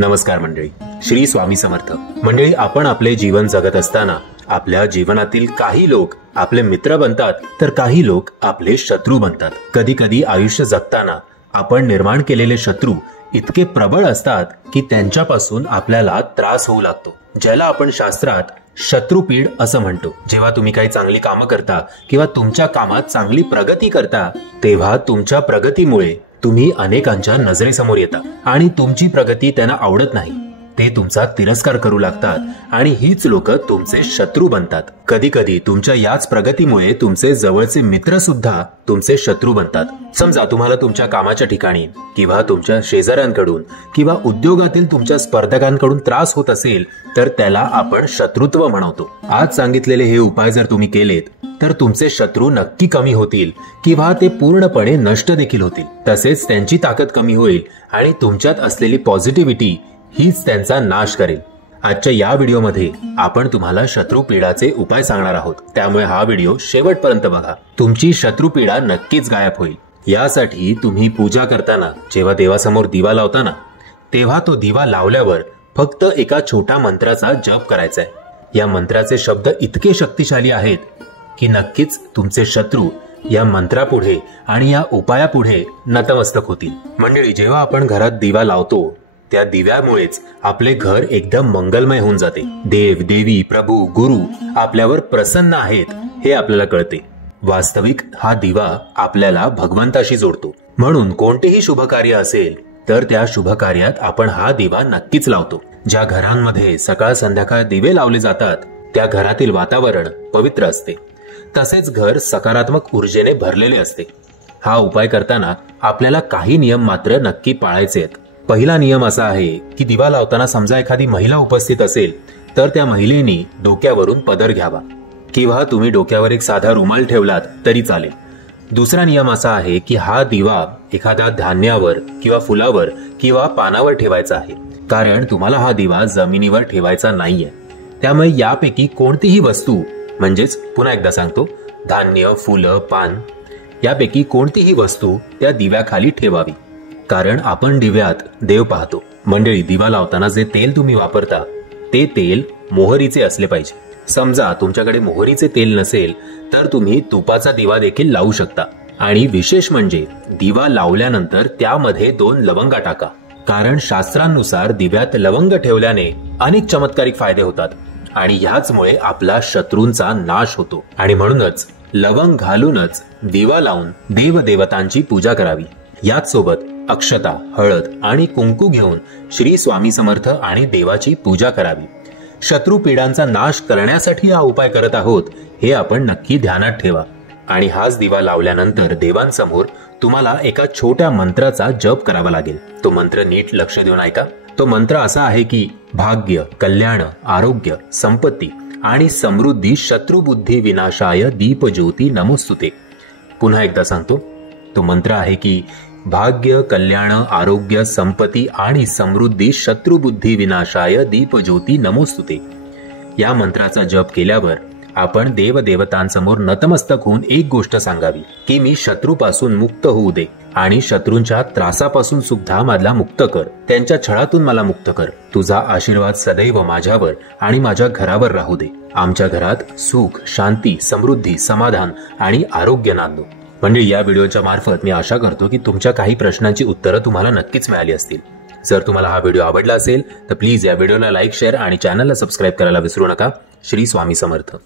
नमस्कार मंडळी, श्री स्वामी समर्थ. मंडळी, आपण आपले जीवन जगत असताना आपल्या जीवनातील काही लोक आपले मित्र बनतात तर काही लोक आपले शत्रू बनतात. कधी कधी आयुष्य जगताना आपण निर्माण केलेले शत्रू इतके प्रबळ असतात की त्यांच्यापासून आपल्याला त्रास होऊ लागतो, ज्याला आपण शास्त्रात शत्रुपीड असं म्हणतो. जेव्हा तुम्ही काही चांगली कामं करता किंवा तुमच्या कामात चांगली प्रगती करता तेव्हा तुमच्या प्रगतीमुळे तुम्ही अनेकांच्या नजरेसमोर येता आणि तुमची प्रगती त्यांना आवडत नाही. ते तुमचा तिरस्कार करू लागतात आणि हीच लोक तुमचे शत्रू बनतात. कधी कधी तुमच्या याच प्रगतीमुळे तुमचे जवळचे मित्र सुद्धा तुमचे शत्रू बनतात. समजा तुम्हाला तुमच्या कामाच्या ठिकाणी किंवा तुमच्या शेजाऱ्यांकडून किंवा उद्योगातील तुमच्या स्पर्धकांकडून त्रास होत असेल तर त्याला आपण शत्रुत्व म्हणतो. आज सांगितलेले हे उपाय जर तुम्ही केलेत तर तुमचे शत्रू नक्की कमी होतील किंवा ते पूर्णपणे नष्ट देखील होतील. तसेच त्यांची ताकद कमी होईल आणि तुमच्यात असलेली पॉझिटिव्हिटी हीच त्यांचा नाश करेल. आजच्या या व्हिडिओमध्ये आपण तुम्हाला शत्रुपीडाचे उपाय सांगणार आहोत, त्यामुळे हा व्हिडिओ शेवटपर्यंत बघा. तुमची शत्रुपीडा नक्कीच गायब होईल. यासाठी तुम्ही पूजा करताना जेव्हा देवासमोर दिवा लावताना तेव्हा तो दिवा लावल्यावर फक्त एका छोट्या मंत्राचा जप करायचा आहे. या मंत्राचे शब्द इतके शक्तिशाली आहेत की नक्कीच तुमचे शत्रू या मंत्रापुढे आणि या उपायापुढे नतमस्तक होतील. मंडळी, जेव्हा आपण घरात दिवा लावतो त्या दिव्यामुळेच आपले घर एकदम मंगलमय होऊन जाते. देव, देवी, प्रभू, गुरु आपल्यावर प्रसन्न आहेत हे आपल्याला कळते. वास्तविक हा दिवा आपल्याला भगवंताशी जोडतो. म्हणून कोणतेही शुभ कार्य असेल तर त्या शुभ कार्यात आपण हा दिवा नक्कीच लावतो. ज्या घरांमध्ये सकाळ संध्याकाळ दिवे लावले जातात त्या घरातील वातावरण पवित्र असते, तसेच घर सकारात्मक ऊर्जेने भरलेले असते. हा उपाय करताना आपल्याला काही नियम मात्र नक्की पाळायचे आहेत. पहिला नियम असा आहे की दिवा लावताना समजा एखादी महिला उपस्थित असेल तर त्या महिलेने डोक्यावरून पदर घ्यावा किंवा तुम्ही डोक्यावर एक साधा रुमाल ठेवलात तरी चालेल. दुसरा नियम असा आहे की हा दिवा एखाद्या धान्यावर किंवा फुलावर किंवा पानावर ठेवायचा आहे, कारण तुम्हाला हा दिवा जमिनीवर ठेवायचा नाहीये. त्यामुळे यापैकी कोणतीही वस्तू, म्हणजेच पुन्हा एकदा सांगतो, धान्य, फुलं, पान यापैकी कोणतीही वस्तू त्या दिव्याखाली ठेवावी, कारण आपण दिव्यात देव पाहतो. मंडळी, दिवा लावताना जे तेल तुम्ही वापरता ते तेल मोहरीचे असले पाहिजे. समजा तुमच्याकडे मोहरीचे तेल नसेल तर तुम्ही तुपाचा दिवा देखील लावू शकता. आणि विशेष म्हणजे दिवा लावल्यानंतर त्यामध्ये 2 लवंगा टाका, कारण शास्त्रांनुसार दिव्यात लवंग ठेवल्याने अनेक चमत्कारिक फायदे होतात आणि ह्याचमुळे आपला शत्रूंचा नाश होतो. आणि म्हणूनच लवंग घालूनच दिवा लावून देवदेवतांची पूजा करावी. याच सोबत अक्षता, हळद आणि कुंकू घेऊन श्री स्वामी समर्थ आणि देवाची पूजा करावी. शत्रुपीडांचा नाश करण्यासाठी हा उपाय करत आहोत हे आपण नक्की ध्यानात ठेवा. आणि हाच दिवा लावल्यानंतर देवांसमोर तुम्हाला एका छोट्या मंत्राचा जप करावा लागेल. तो मंत्र नीट लक्ष देऊन ऐका. तो मंत्र असा आहे की भाग्य, कल्याण, आरोग्य, संपत्ती आणि समृद्धी शत्रुबुद्धी विनाशाय दीपज्योती नमोस्तुते. पुन्हा एकदा सांगतो. तो मंत्र आहे की भाग्य, कल्याण, आरोग्य, संपत्ती आणि समृद्धी शत्रुबुद्धी विनाशाय दीपज्योती नमोस्तुते. या मंत्राचा जप केल्यावर आपण देवदेवतांसमोर नतमस्तक होऊन एक गोष्ट सांगावी की मी शत्रूपासून मुक्त होऊ दे आणि शत्रूंच्या त्रासापासून सुद्धा मला मुक्त कर. त्यांच्या छळातून मला मुक्त कर. तुझा आशीर्वाद सदैव माझ्यावर आणि माझ्या घरावर राहू दे. आमच्या घरात सुख, शांती, समृद्धी, समाधान आणि आरोग्य नांदो. म्हणजे या व्हिडिओच्या मार्फत मी आशा करतो की तुमच्या काही प्रश्नांची उत्तरं तुम्हाला नक्कीच मिळाली असतील. जर तुम्हाला हा व्हिडिओ आवडला असेल तर प्लीज या व्हिडिओला लाईक, शेअर आणि चॅनलला सबस्क्राईब करायला विसरू नका. श्री स्वामी समर्थ.